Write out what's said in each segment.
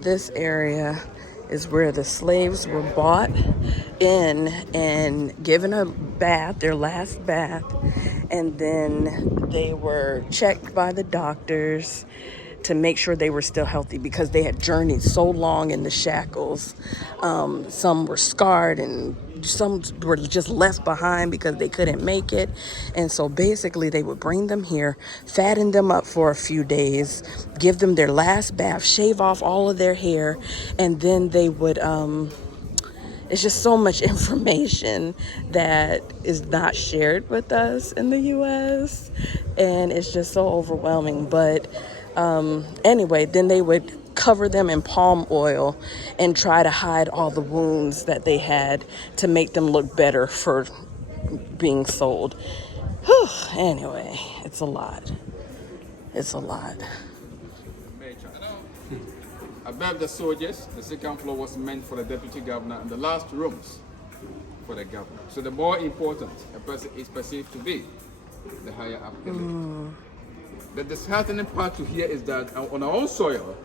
This area is where the slaves were brought in and given a bath, their last bath, and then they were checked by the doctors to make sure they were still healthy because they had journeyed so long in the shackles. Some were scarred and some were just left behind because they couldn't make it. And so basically they would bring them here, fatten them up for a few days, give them their last bath, shave off all of their hair, and then they would it's just so much information that is not shared with us in the US, and it's just so overwhelming. But anyway, then they would cover them in palm oil and try to hide all the wounds that they had to make them look better for being sold. Whew. Anyway, it's a lot. It's a lot. Above the soldiers, the second floor was meant for the deputy governor, and the last rooms for the governor. So the more important a person is perceived to be, the higher up he lives. The disheartening part to hear is that on our own soil,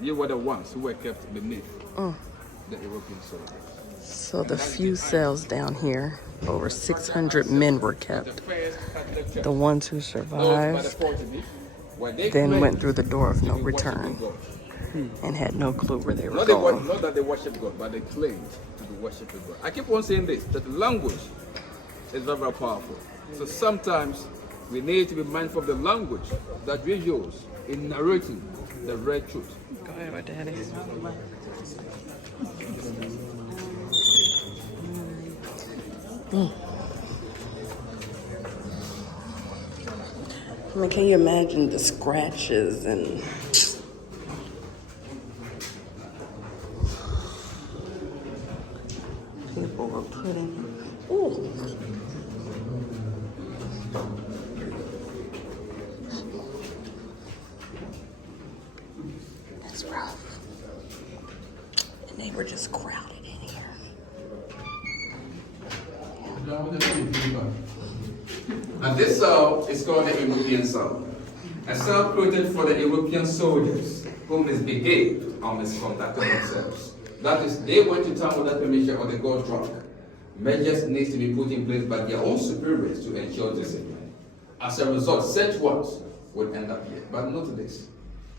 you were the ones who were kept beneath the European soldiers. So the few cells down here, over 600 men were kept. The ones who survived then went through the door of no return and had no clue where they were going. Not that they worship God, but they claimed to be worshiping God. I keep on saying this, that language is very, very powerful. So sometimes we need to be mindful of the language that we use in narrating the red truth. Go ahead, my daddy. I mean, can you imagine the scratches and people were putting? Ooh. That's rough. And they were just crowded in here. And this cell is called the European cell. A cell created for the European soldiers who misbehaved or misconducted themselves. That is, they went to town without permission or they got drunk. Measures need to be put in place by their own superiors to ensure discipline. As a result, such ones would end up here. But note this,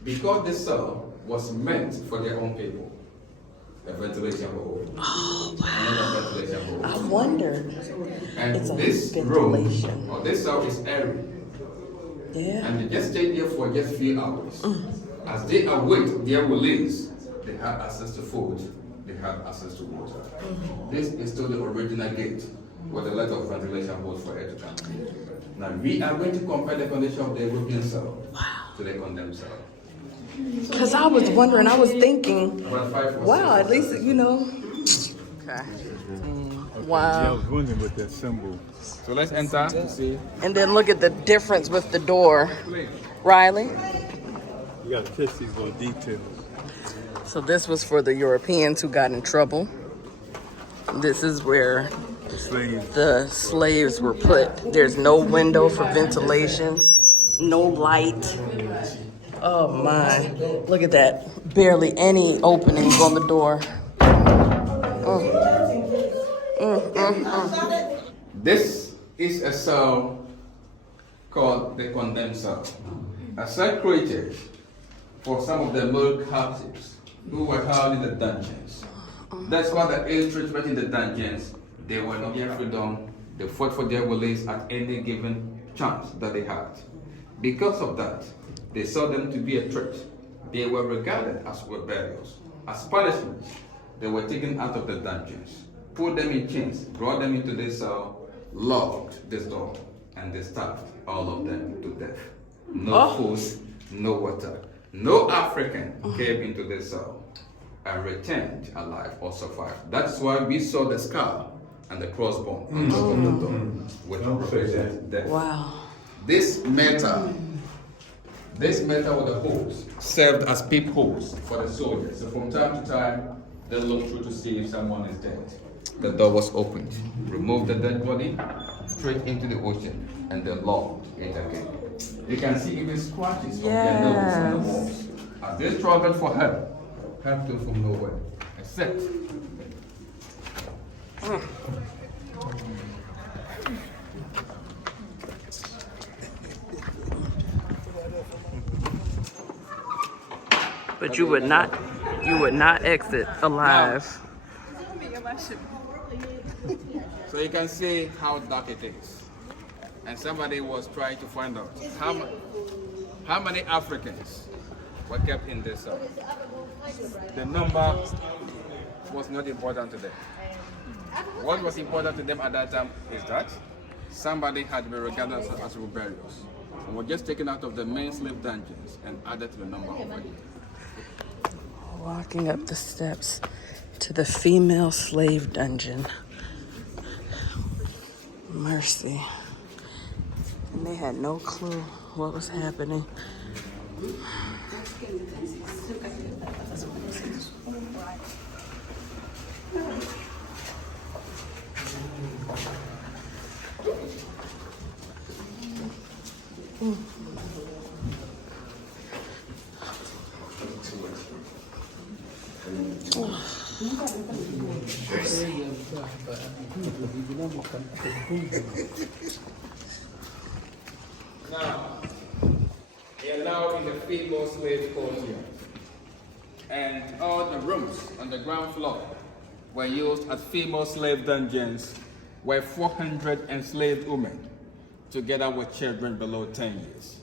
because this cell was meant for their own people, a ventilation hole. Oh, wow. Another ventilation hole. I wondered. And It's a this ventilation. room, or this cell is airy. Yeah. And they just stayed there for just a few hours. As they await their release, they have access to food, they have access to water. This is still the original gate with a lot of ventilation holes for air to come. Now we are going to compare the condition of the European cell to the condemned cell. Because I was wondering, I was thinking, About 5 or wow, 6 at least, you know. Okay. Wow. Yeah, I was wondering what that symbol. So let's enter to see. And then look at the difference with the door. Riley? You gotta catch these little details. So this was for the Europeans who got in trouble. This is where The slaves. the slaves were put. There's no window for ventilation, no light. Oh my, look at that. Barely any openings on the door. This is a cell called the condemned cell. A cell created for some of the male captives who were held in the dungeons. That's why the ill treatment in the dungeons, they were not given freedom. They fought for their release at any given chance that they had. Because of that, they saw them to be a threat. They were regarded as rebellious. As punishment, they were taken out of the dungeons, put them in chains, brought them into this cell, locked this door, and they starved all of them to death. No food, no water. No African came into this cell and returned alive or survived. That's why we saw the scar and the crossbone on top of the door, which represents death. Wow. This metal with the holes served as peepholes for the soldiers. So from time to time, they look through to see if someone is dead. The door was opened, removed the dead body, straight into the ocean, and they locked it again. You can see even scratches from their nose on the walls. As they struggled for help, help them from nowhere. Except But you would not exit alive. so you can see how dark it is. And somebody was trying to find out how many Africans were kept in this cell. The number was not important to them. What was important to them at that time is that somebody had been regarded as rebellious and was just taken out of the main slave dungeons and added to the number of it. Walking up the steps to the female slave dungeon. Mercy. And they had no clue what was happening. Now, we are now in the female slave courtyard. And all the rooms on the ground floor were used as female slave dungeons where 400 enslaved women, together with children below 10 years,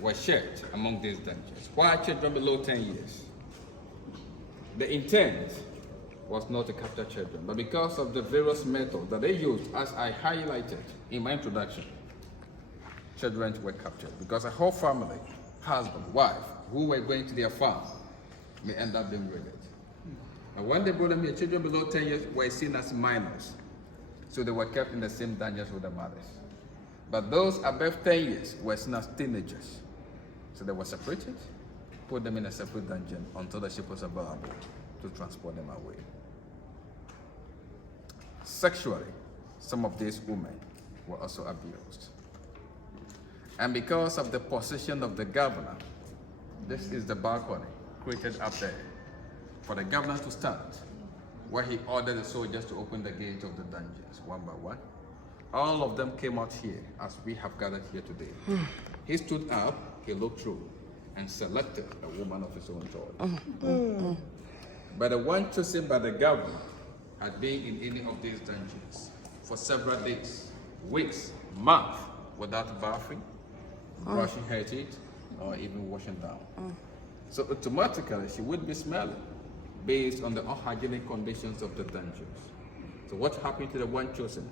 were shared among these dungeons. Why children below 10 years? The intent was not to capture children, but because of the various methods that they used, as I highlighted in my introduction, children were captured. Because a whole family, husband, wife, who were going to their farm, may end up being raided. And when they brought them here, children below 10 years were seen as minors. So they were kept in the same dungeons with their mothers. But those above 10 years were seen as teenagers. So they were separated, put them in a separate dungeon until the ship was available to transport them away. Sexually, some of these women were also abused. And because of the position of the governor, this is the balcony created up there for the governor to stand, where he ordered the soldiers to open the gates of the dungeons one by one. All of them came out here as we have gathered here today. He stood up, he looked through, and selected a woman of his own choice. But the one chosen by the governor had been in any of these dungeons for several days, weeks, months, without bathing, brushing her teeth, or even washing down. So automatically, she would be smelling based on the unhygienic conditions of the dungeons. So what happened to the one chosen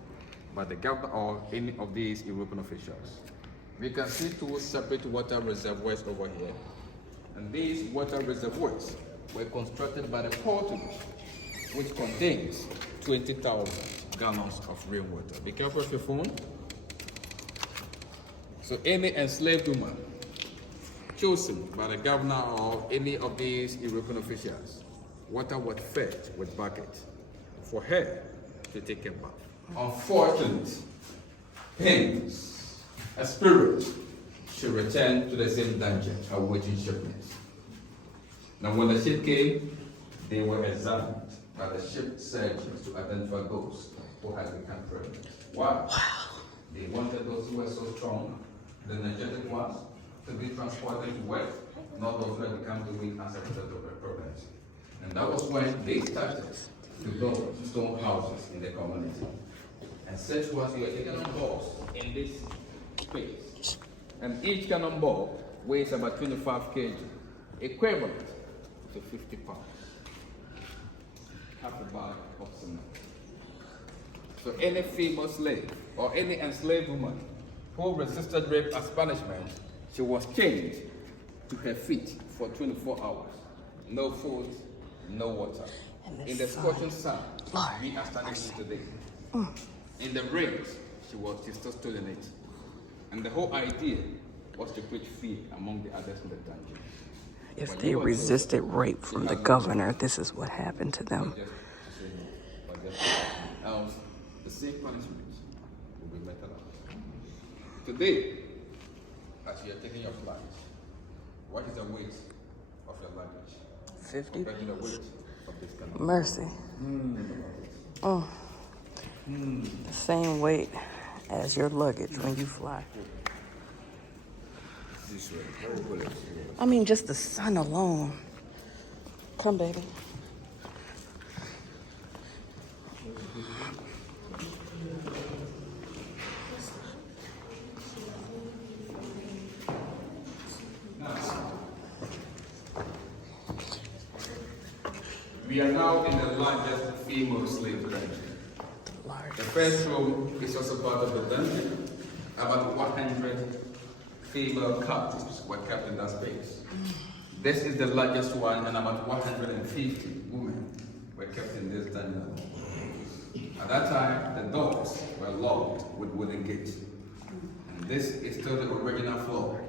by the governor or any of these European officials? We can see two separate water reservoirs over here. And these water reservoirs were constructed by the Portuguese, which contains 20,000 gallons of rainwater. Be careful of your phone. So any enslaved woman chosen by the governor or any of these European officials, water was fed with bucket for her to take a bath. Unfortunate pains, a spirit should return to the same dungeon awaiting shipments. Now when the ship came, they were examined by the ship surgeons to identify those who had become pregnant. Why? They wanted those who were so strong, the energetic ones, to be transported to work, not those who had become the weak as a result of their pregnancy. And that was when they started to build stone houses in the community. And such was you were taken on board in this space. And each cannonball weighs about 25 kg, equivalent to 50 pounds. Half a bag of cement. So any female slave or any enslaved woman who resisted rape as punishment, she was chained to her feet for 24 hours. No food, no water. In the scorching sun, we are standing here today. In the rains, she still stood in it. And the whole idea was to create fear among the others in the dungeon. If they resisted rape from the governor, this is what happened to them. Else, the same punishment will be meted out. Today, as you are taking your flight, what is the weight of your luggage? 50. Imagine the weight of this kind of Mercy. The same weight as your luggage when you fly. This way. Where will it? I mean, just the sun alone. Come, baby. We are now in the largest female slave dungeon. The first room is also part of the dungeon. About 100 female captives were kept in that space. This is the largest one, and about 150 women were kept in this dungeon. At that time, the doors were locked with wooden gates. And this is still the original floor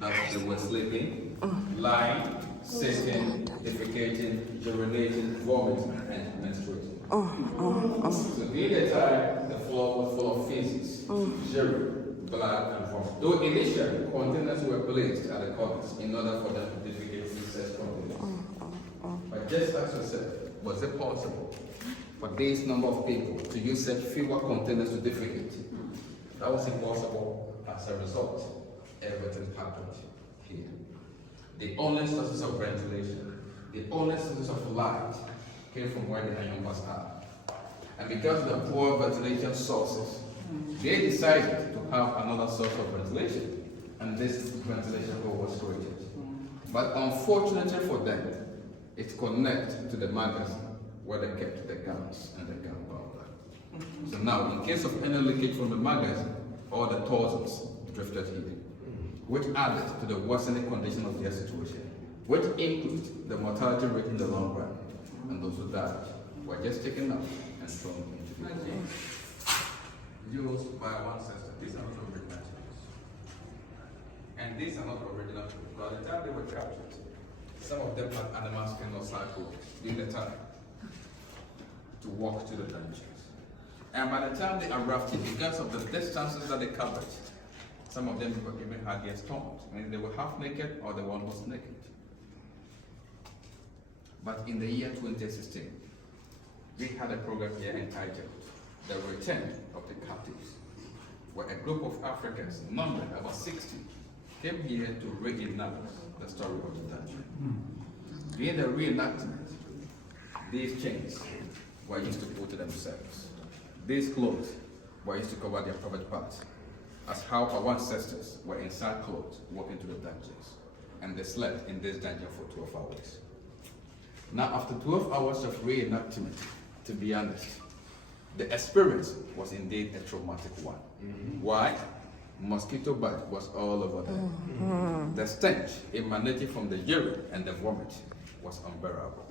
that they were sleeping, lying, sitting, defecating, urinating, vomiting, and menstruating. So during the time, the floor was full of feces, urine, blood, and vomit. Though initially, containers were placed at the corners in order for them to defecate feces containers. But just as you said, was it possible for this number of people to use such fewer containers to defecate? That was impossible. As a result, everything happened here. The only sources of ventilation, the only sources of light came from where the Ayambas are. And because of the poor ventilation sources, they decided to have another source of ventilation, and this ventilation hole was created. But unfortunately for them, it connects to the magazine where they kept the guns and the gunpowder. So now, in case of any leakage from the magazine, all the thousands drifted here, which added to the worsening condition of their situation, which includes the mortality rate in the long run, and those who died were just taken up and thrown into the sea. Used by one sister. These are not original Chinese. And these are not original people. By the time they were captured, some of them had animal skin or cycle in the time to walk to the dungeons. And by the time they arrived here, because of the distances that they covered, some of them even had their stomachs. I mean, they were half naked or the one was naked. But in the year 2016, we had a program here entitled The Return of the Captives, where a group of Africans, numbered about 60, came here to reenact the story of the dungeon. During the reenactment, these chains were used to put to themselves. These clothes were used to cover their private parts, as how our ancestors were in sackcloth walking to the dungeons, and they slept in this dungeon for 12 hours. Now, after 12 hours of reenactment, to be honest, the experience was indeed a traumatic one. Why? Mosquito bite was all over them. The stench emanating from the urine and the vomit was unbearable.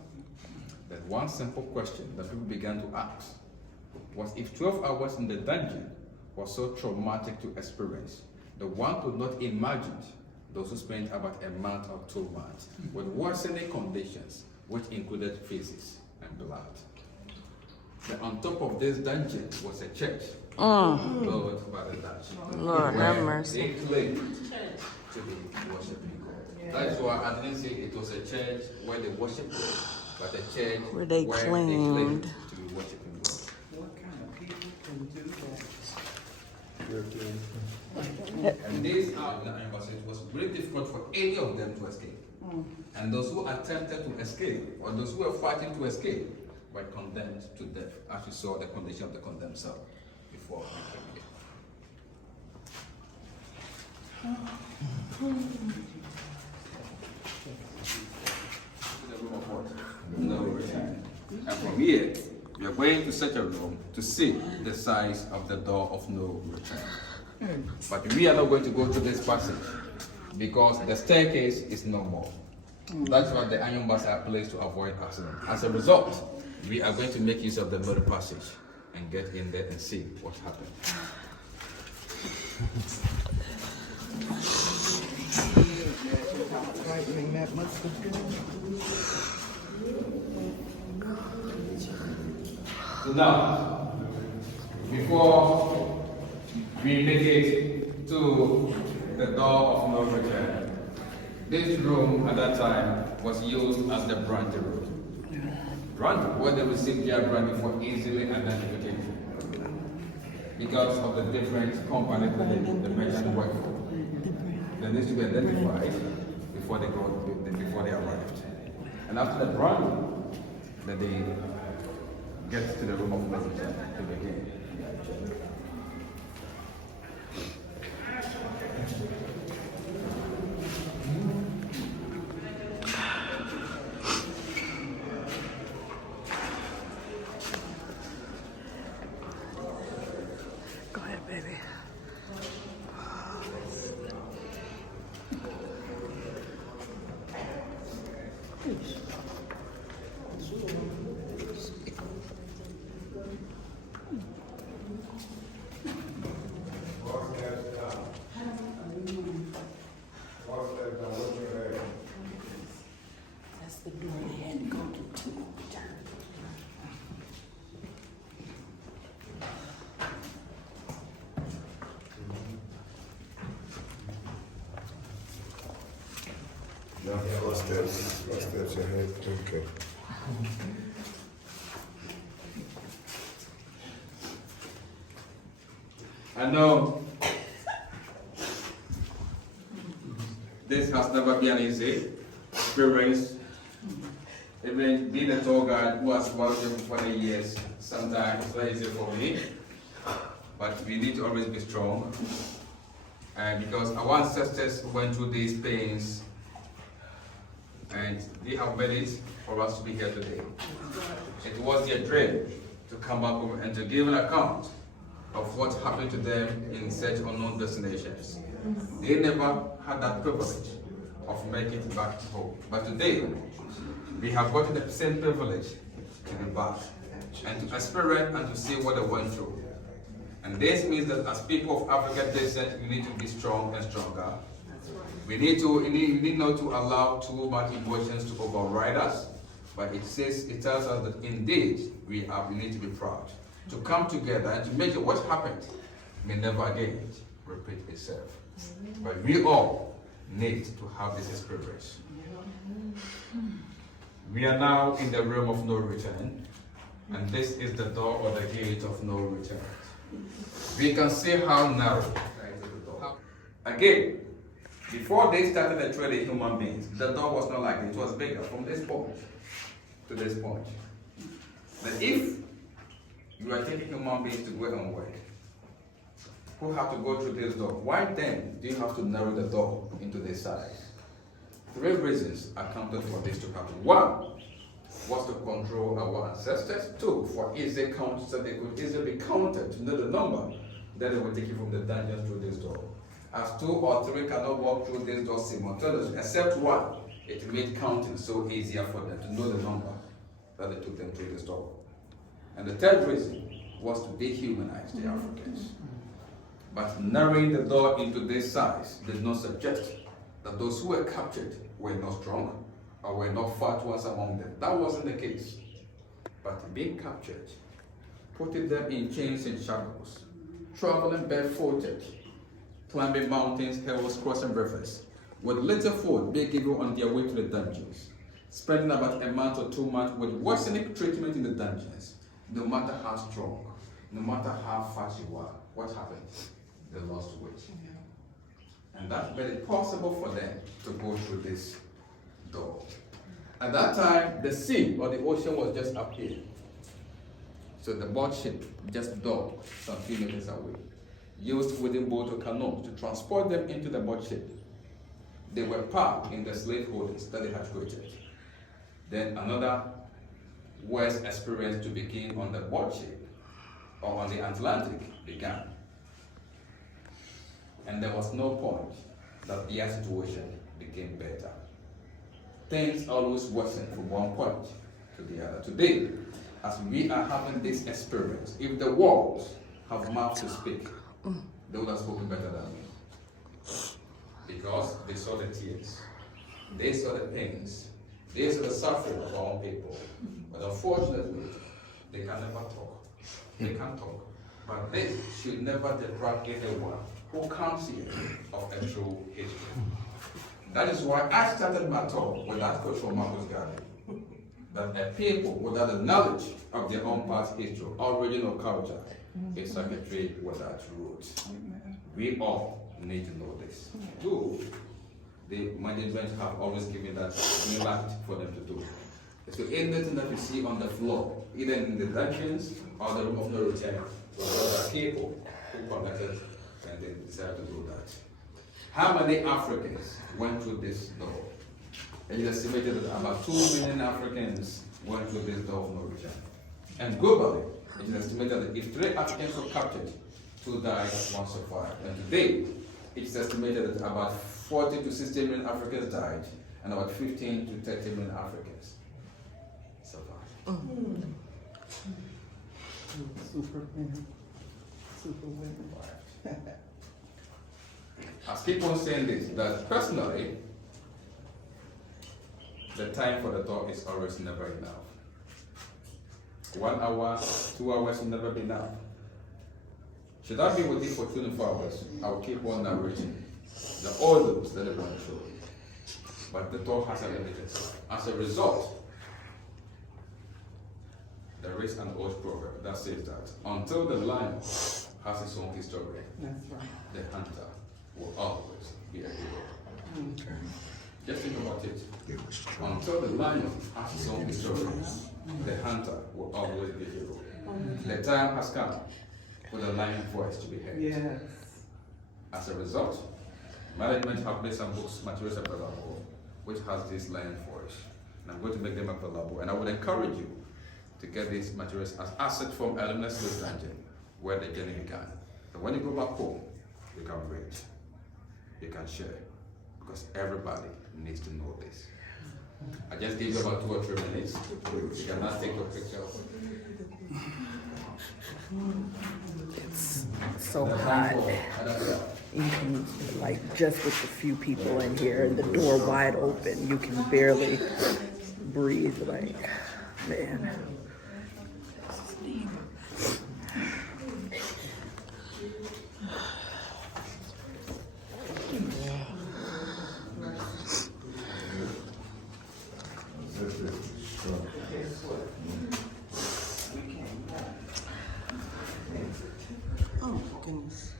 But one simple question that people began to ask was, if 12 hours in the dungeon was so traumatic to experience, the one could not imagine those who spent about a month or 2 months with worsening conditions, which included feces and blood. But on top of this dungeon was a church built by the Dutch. Lord have mercy. They claimed to be worshiping God. That's why I didn't say it was a church where they worship God, but a church Where they claimed to be worshiping God. What kind of people can do that? And these are the embassy. It was really difficult for any of them to escape. And those who attempted to escape, or those who were fighting to escape, were condemned to death, as you saw the condition of the condemned cell before we came here. The room of what? No return. And from here, we are going to such a room to see the size of the door of no return. But we are not going to go to this passage because the staircase is no more. That's why the iron bars are placed to avoid accident. As a result, we are going to make use of the middle passage and get in there and see what happened. Frightening that must have been. So now, before we make it to the door of no return, This room at that time was used as the brandy room. Brandy, where they received their brandy for easily identification. Because of the different companies that the merchant work for. They need to be identified before they arrived. And after the brandy, then they get to the room of messenger to begin. Go ahead, baby. That's the door they had to go to return. No, four steps ahead. Okay. I know this has never been an easy experience. Even being a tour guide who has worked here for 20 years, sometimes it's not easy for me. But we need to always be strong. And because our ancestors went through these pains, and they have made it for us to be here today. It was their dream to come back home and to give an account of what happened to them in such unknown destinations. They never had that privilege of making it back home. But today, we have gotten the same privilege to be back and to experience and to see what they went through. And this means that as people of African descent, we need to be strong and stronger. We need not to allow too much emotions to override us, but it tells us that indeed we need to be proud, to come together and to make sure what happened may never again repeat itself. But we all need to have this experience. We are now in the realm of no return, and this is the door or the gate of no return. We can see how narrow that is the door. Again, before they started the trade in human beings, the door was not like this. It was bigger from this point to this point. But if you are taking human beings to go and work, who have to go through this door, why then do you have to narrow the door into this size? 3 reasons accounted for this to happen. 1 was to control our ancestors. 2, for easy count, so they could easily be counted to know the number that they will take you from the dungeon through this door. As 2 or 3 cannot walk through this door simultaneously, except 1, it made counting so easier for them to know the number that they took them through this door. And the 3rd reason was to dehumanize the Africans. But narrowing the door into this size did not suggest that those who were captured were not strong or were not fat ones among them. That wasn't the case. But being captured, putting them in chains and shackles, traveling barefooted, climbing mountains, hills, crossing rivers, with little food being given on their way to the dungeons, spending about a month or 2 months with worsening treatment in the dungeons. No matter how strong, no matter how fat you are, what happened? They lost weight. And that made it possible for them to go through this door. At that time, the sea or the ocean was just up here. So the boat ship just docked some few meters away, used wooden boat or canoes to transport them into the boat ship. They were parked in the slave holdings that they had created. Then another worst experience to begin on the boat ship or on the Atlantic began. And there was no point that their situation became better. Things always worsen from one point to the other. Today, as we are having this experience, if the walls have mouths to speak, they would have spoken better than me. Because they saw the tears, they saw the pains, they saw the suffering of our own people. But unfortunately, they can never talk. They can't talk. But this should never deprive anyone who comes here of a true history. That is why I started my talk with that quote from Marcus Garvey. That a people without the knowledge of their own past history, origin, or culture is like a tree without roots. We all need to know this. Two, the management have always given that green light for them to do. So anything that you see on the floor, either in the dungeons or the room of no return, there are people who collected and they decided to do that. How many Africans went through this door? It is estimated that about 2 million Africans went through this door of no return. And globally, it is estimated that if 3 Africans were captured, 2 died, 1 survived. And today, it is estimated that about 40 to 60 million Africans died, and about 15 to 30 million Africans survived. Super women. I keep on saying this, that personally, the time for the talk is always never enough. 1 hour, 2 hours will never be enough. Should I be with you for 24 hours, I will keep on narrating the orders that I want to show. But the talk has a limited time. As a result, there is an old proverb that says that until the lion has its own history, That's right. the hunter will always be a hero. Just think about it. Until the lion has its own history, the hunter will always be a hero. The time has come for the lion voice to be heard. Yes. As a result, management have made some books, materials available, which has this lion voice. And I'm going to make them available. And I would encourage you to get these materials as assets from Elmina Slave Dungeon, where the journey began. And when you go back home, you can read, you can share, because everybody needs to know this. I just gave you about 2 or 3 minutes. You can now take your picture. It's so hot. You can, like, just with the few people in here and the door wide open, you can barely breathe. Like, man. Oh, goodness.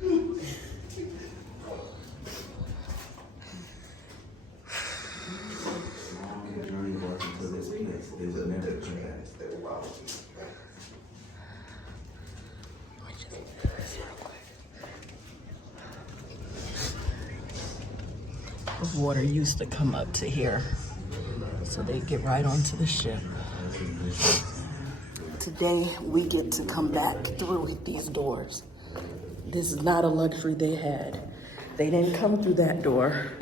Water used to come up to here, so they get right onto the ship. Today, we get to come back through these doors. This is not a luxury they had. They didn't come through that door.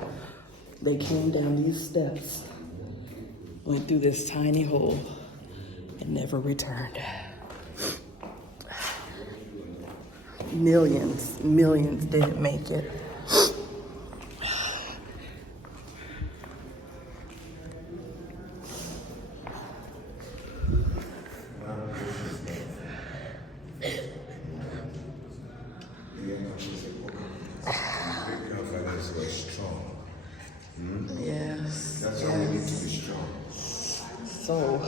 They came down these steps, went through this tiny hole, and never returned. Millions didn't make it. Yes. That's why we need to be strong. So,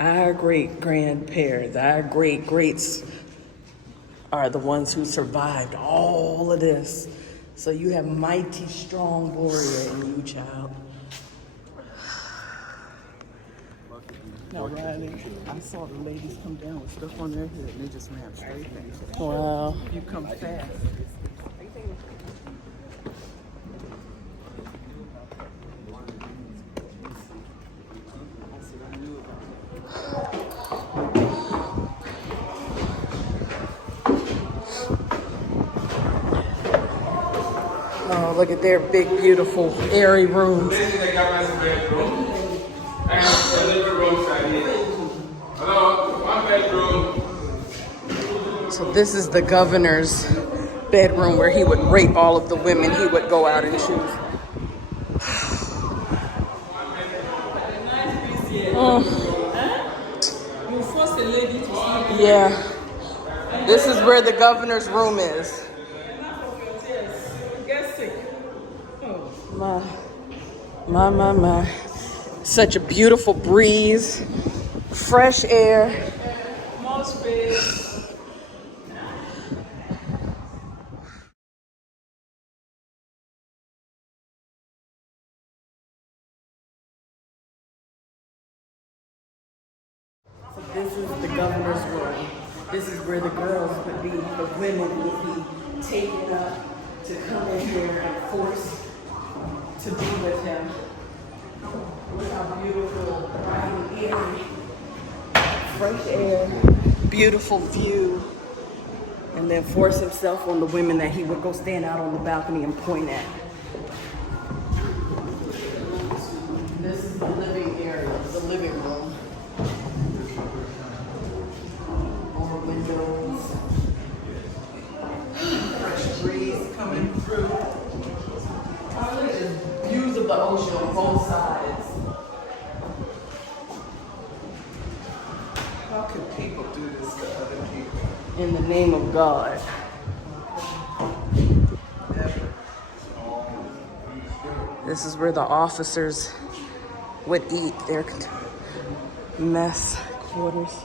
our great grandparents, our great greats are the ones who survived all of this. So you have mighty strong warrior in you, child. Now, Riley, I saw the ladies come down with stuff on their head and they just ran straight back. Wow. You come fast. Oh, look at their big, beautiful, airy rooms. This is the governor's bedroom. And the living room side here. Hello, 1 bedroom. So this is the governor's bedroom where he would rape all of the women he would go out and choose. You force a lady to sleep. Yeah. This is where the governor's room is. Enough of your tears. You get sick. My. Such a beautiful breeze, fresh air. More space. So this is the governor's room. This is where the girls would be, the women would be taken up to come in here and forced to be with him. Look how beautiful, bright and airy, fresh air, beautiful view, and then force himself on the women that he would go stand out on the balcony and point at. This is the living area, the living room. More windows, fresh breeze coming through. Look at the views of the ocean on both sides. How can people do this to other people? In the name of God. This is where the officers would eat their mess quarters.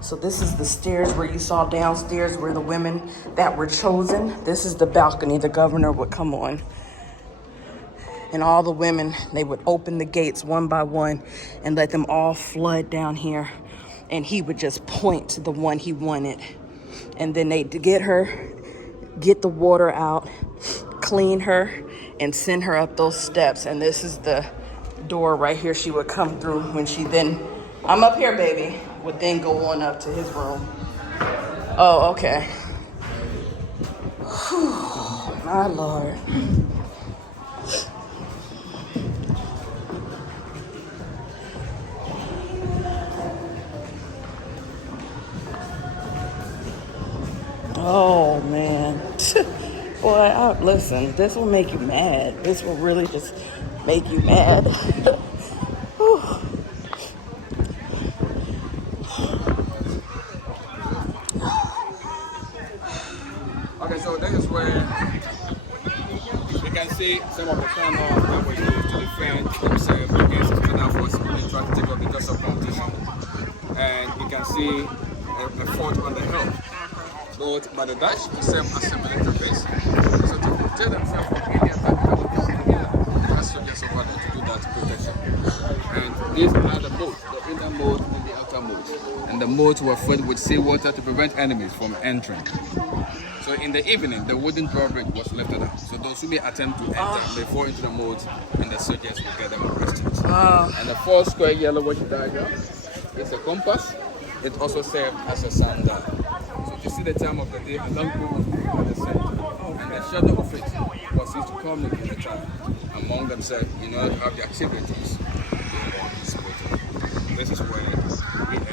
So this is the stairs where you saw downstairs where the women that were chosen. This is the balcony the governor would come on. And all the women, they would open the gates one by one and let them all flood down here. And he would just point to the one he wanted. And then they'd get her, get the water out, clean her, and send her up those steps. And this is the door right here she would come through when she then, I'm up here, baby, would then go on up to his room. Oh, okay. Whew, my Lord. Oh, man. Boy, listen, this will make you mad. This will really just make you mad. Okay, so this is where you can see some of the cannons that were used to defend themselves against external forces when they tried to take up the Joseph competition. And you can see a fort on the hill built by the Dutch to serve as a military base. So to protect themselves from any attack that would come from here, they had soldiers over there to do that protection. And these are the moats, the inner moat and the outer moat. And the moats were filled with seawater to prevent enemies from entering. So in the evening, the wooden drawbridge was lifted up. So those who may attempt to enter, they fall into the moat and the soldiers will get them arrested. And the 4 square yellowish diagram is a compass. It also served as a sundial. So you see the time of the day, a long pole was put at the center. And the shadow of it was used to communicate the time among themselves in order to have the activities. This is where we end.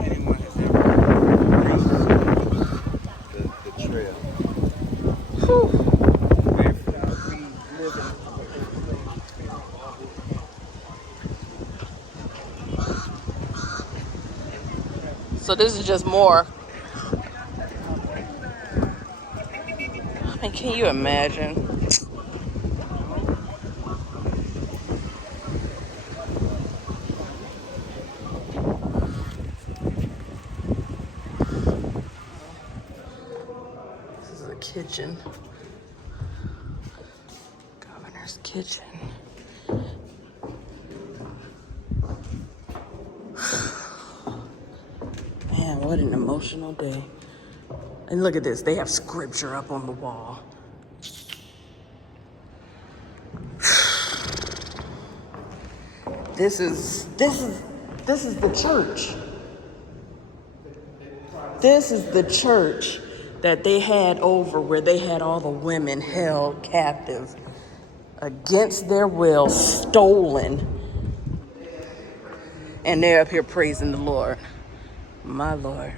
Anyone has ever The trail. So this is just more. I mean, can you imagine? This is the kitchen. Governor's kitchen. Man, what an emotional day. And look at this, they have scripture up on the wall. This is the church. This is the church that they had over where they had all the women held captive against their will, stolen. And they're up here praising the Lord. My Lord.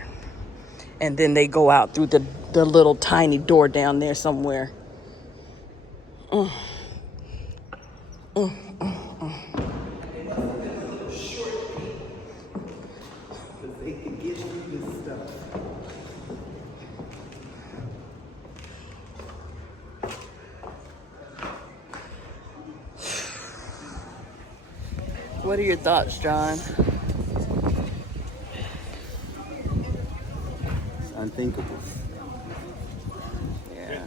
And then they go out through the little tiny door down there somewhere. They can get you this stuff. What are your thoughts, John? It's unthinkable. Yeah.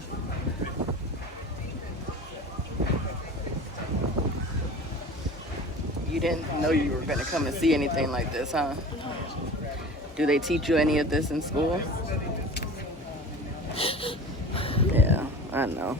You didn't know you were going to come and see anything like this, huh? Do they teach you any of this in school? Yeah, I know.